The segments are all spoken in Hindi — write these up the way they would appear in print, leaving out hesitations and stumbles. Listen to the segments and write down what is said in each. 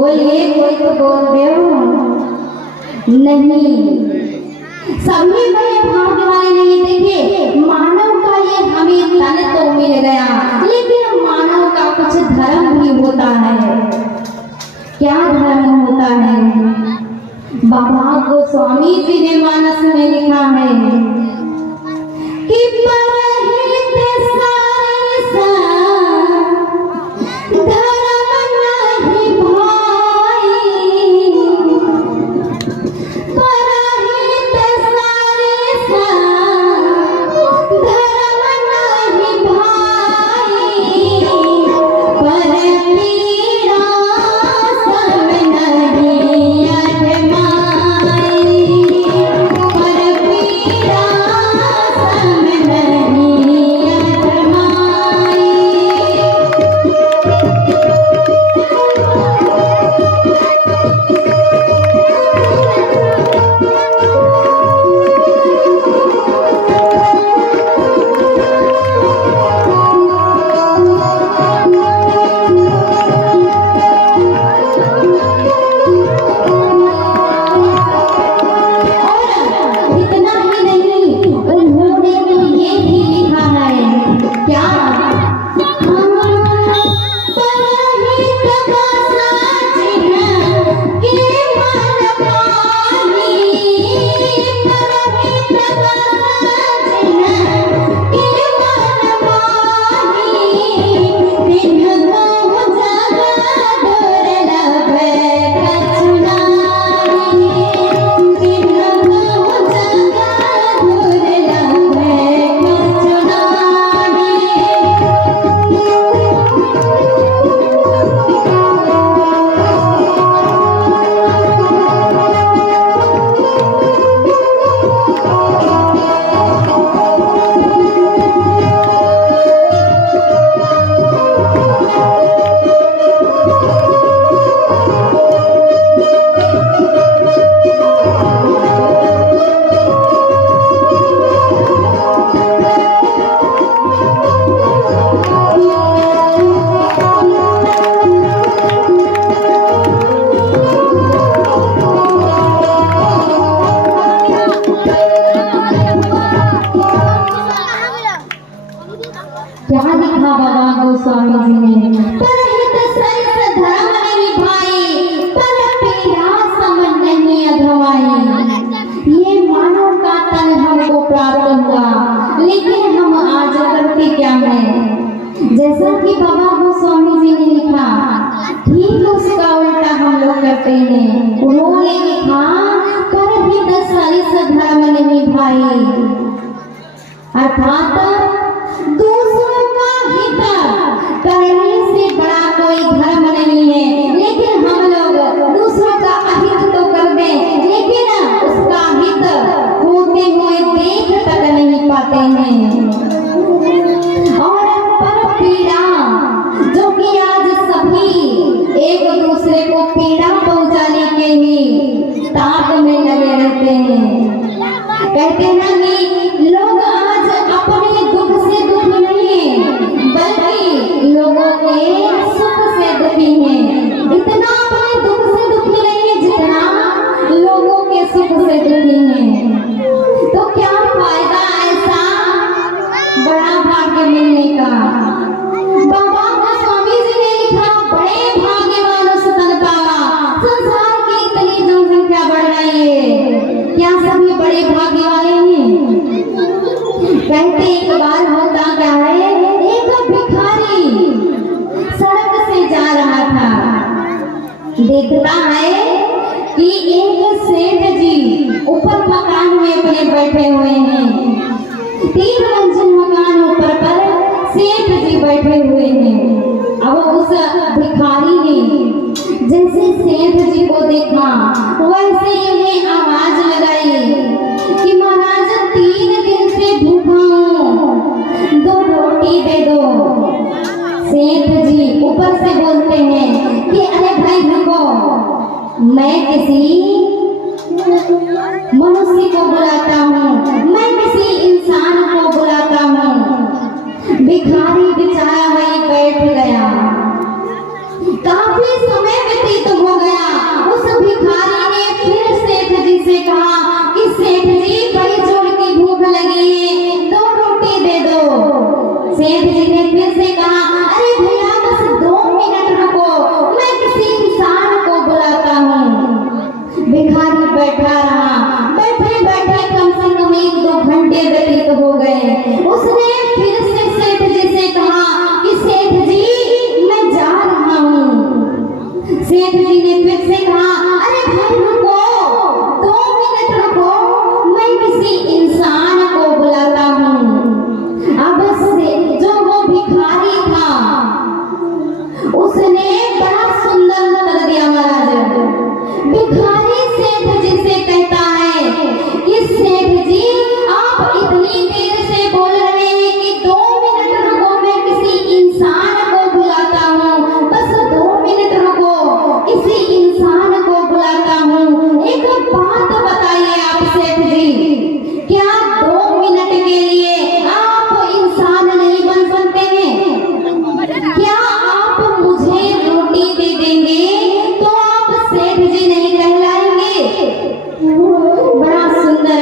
बोलिए, कोई तो बोल दे नहीं। सभी बड़े भाग्य वाले नहीं। देखिए, मानव का ये हमें तन तो मिल गया, लेकिन मानव का कुछ धर्म भी होता है। क्या धर्म होता है? बाबा गोस्वामी जी ने मानस में लिखा है कि परहित सारे धर्म नहीं भाई, परहित सारे धर्म नहीं भाई, पर पीड़ा सब नहीं अजमाई, पर पीड़ा सब नहीं अजमाई। इतना ही नहीं, उन्होंने तो ये भी लिखा है क्या, परहित बसाजिन के मन पानी, परहित बसाजिन के मन पानी, तिन्ह को जगह दुर्लभ कछुनाई, तिन्ह को जगह दुर्लभ क्या लिखा बाबा गोस्वामी जी ने, परहित सरिस धर्म नहीं भाई, पर पीड़ा सम नहीं अधवाई। ये मानव का तन हमको प्राप्त हुआ, लेकिन हम आज करते क्या हैं? जैसा कि बाबा गोस्वामी जी ने लिखा, ठीक उसका उल्टा हम लोग करते हैं। उन्होंने लिखा परहित सरिस धर्म नहीं भाई, अर्थात दूसरों का हित करने से बड़ा कोई धर्म नहीं है। लेकिन हम लोग दूसरों का अहित तो कर दें, लेकिन उसका हित होते हुए देख तक नहीं पाते हैं। और पर पीड़ा, जो कि आज सभी एक दूसरे को पीड़ा पहुंचाने के ही ताक में लगे रहते हैं। कहते हैं कि लोग आज अपने दुख से दुखी नहीं है, बल्कि लोगों के सुख से दुखी हैं। इतना अपने दुख से दुखी नहीं है जितना लोगों के सुख से दुखी हैं। तो क्या फायदा ऐसा बड़ा भाग्य मिलने का? बाबा गोस्वामी जी ने लिखा, बड़े भाग्यवान उस तन पावा। संसार की इतनी जनसंख्या बढ़ रही है, क्या सभी बड़े भाग्य वाले हैं? कहते एक बार होता क्या है, एक भिखारी सड़क से जा रहा था, देखता है कि एक सेठ जी ऊपर मकान में अपने बैठे हुए हैं। 3 मंजिल मकान ऊपर पर सेठ जी बैठे हुए हैं। अब उस भिखारी ने जैसे सेठ जी को देखा, वैसे उन्हें आवाज लगाई कि महाराज 3 दिन से भूखा हूँ, 2 रोटी दे दो। सेठ जी ऊपर से बोलते हैं कि अरे भाई रुको, मैं किसी मनुष्य को बुलाता हूँ, मैं किसी इंसान को बुलाता हूँ। भिखारी बेचारा वहीं बैठ गया। काफी समय व्यतीत हो उसने फिर से सेठ जी से कहा कि सेठ जी मैं जा रहा हूँ। सेठ जी ने फिर से कहा अरे भाई रुको, 2 मिनट रुको, मैं किसी इंसान को बुलाता हूँ। अब से जो वो भिखारी था उसने बड़ा सुंदर उत्तर दिया महाराज। भिखारी सेठ जी से कहता है कि सेठ जी आप इतनी देर से बोल रहे हैं कि 2 मिनट रुको, मैं किसी इंसान को बुलाता हूँ, बस 2 मिनट रुको, किसी इंसान को बुलाता हूँ। एक बात बताइए आप सेठ जी, क्या 2 मिनट के लिए आप इंसान नहीं बन सकते हैं? क्या आप मुझे रोटी दे देंगे तो आप सेठ जी नहीं कहलाएंगे? बड़ा सुंदर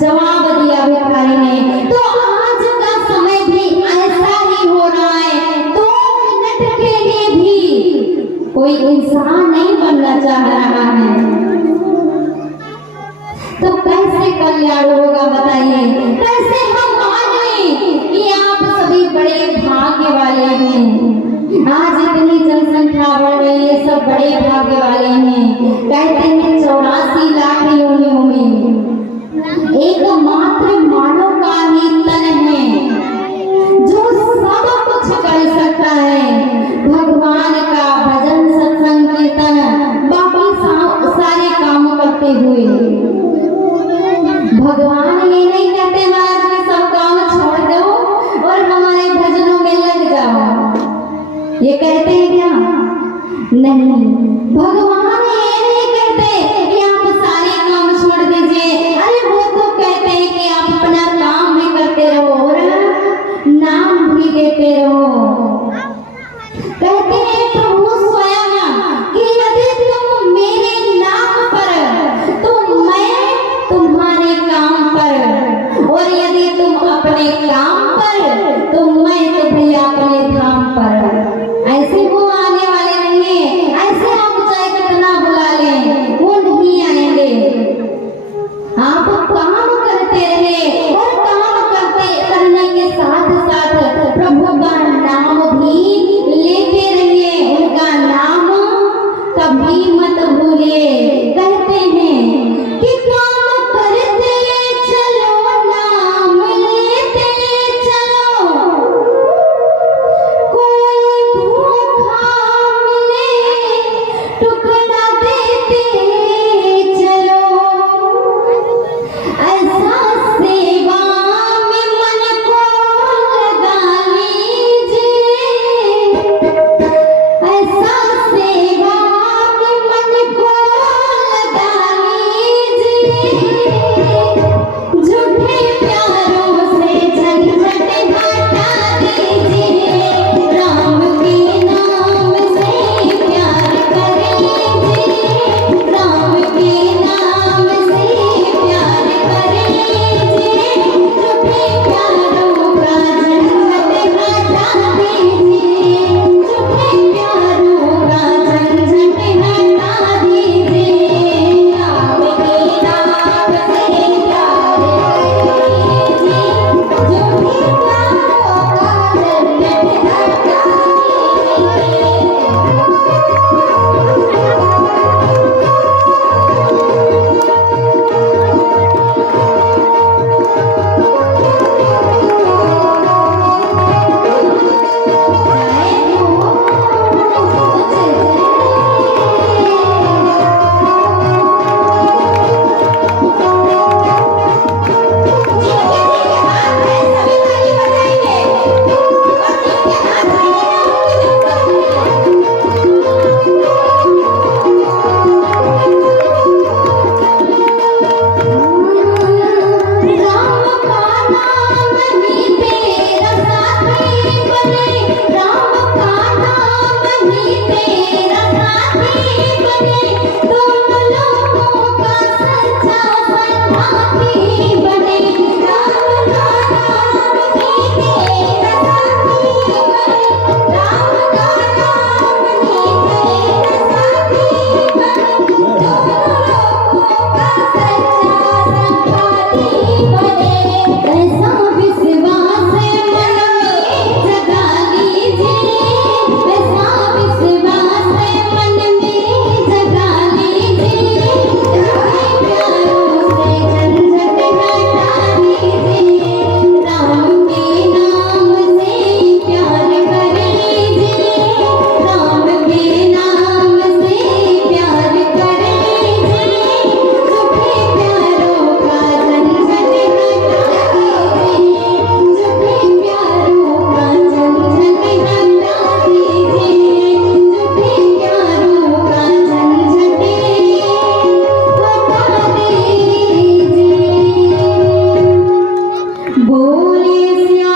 जवाब दिया भिखारी ने। तो आज का समय भी ऐसा ही हो रहा है, 2 मिनट के लिए भी कोई इंसान नहीं बनना चाह रहा है, तो कैसे कल्याण होगा बताइए? कैसे हम माने कि आप सभी बड़े भाग्य वाले हैं? आज इतनी जनसंख्या बढ़ रही है, सब बड़े भाग्य वाले हैं। कहते हैं 84 लाख योनियों में एकमात्र मानव का ही तन है जो सब कुछ कर सकता है। भगवान का भजन सत्संग कीर्तन बाकी सारे काम करते हुए भगवान ये नहीं कहते महाराज कि सब काम छोड़ दो और हमारे भजनों में लग जाओ, ये कहते हैं क्या? नहीं, भगवान ये नहीं कहते कि आप सारे काम छोड़ दीजिए। अरे वो तो कहते हैं कि आप अपना काम भी करते रहो और नाम भी देते रहो। कहते हैं प्रभु स्वयं कि यदि तुम मेरे नाम पर तो मैं तुम्हारे काम पर, और यदि तुम अपने काम पर तो मैं तुम्हें अपने धाम पर। ऐसे वो आने वाले नहीं है, ऐसे आप चाहे कितना बुला लें वो नहीं आएंगे। आप काम करते रहे और काम करने के साथ साथ प्रभु का नाम भी लेते रहिए, उनका नाम कभी मत भूलिए। कहते हैं कि काम करते चलो, नाम लेते चलो, कोई भूखा मिले टुकड़ा देते चलो, ऐसा सेवा में मन को लगा लीजिए, ऐसा सेवा में मन को लगा लीजिए, झूठे प्यारों से झंझट हटा दीजिए, राम के नाम से प्यार कर लीजिए, राम के नाम से प्यार कर लीजिए, झूठे प्यारों का झंझट हटा दीजिए, झूठे प्यारों का झंझट हटा दीजिए, राम के नाम से प्यार कर लीजिए। बोले श्याम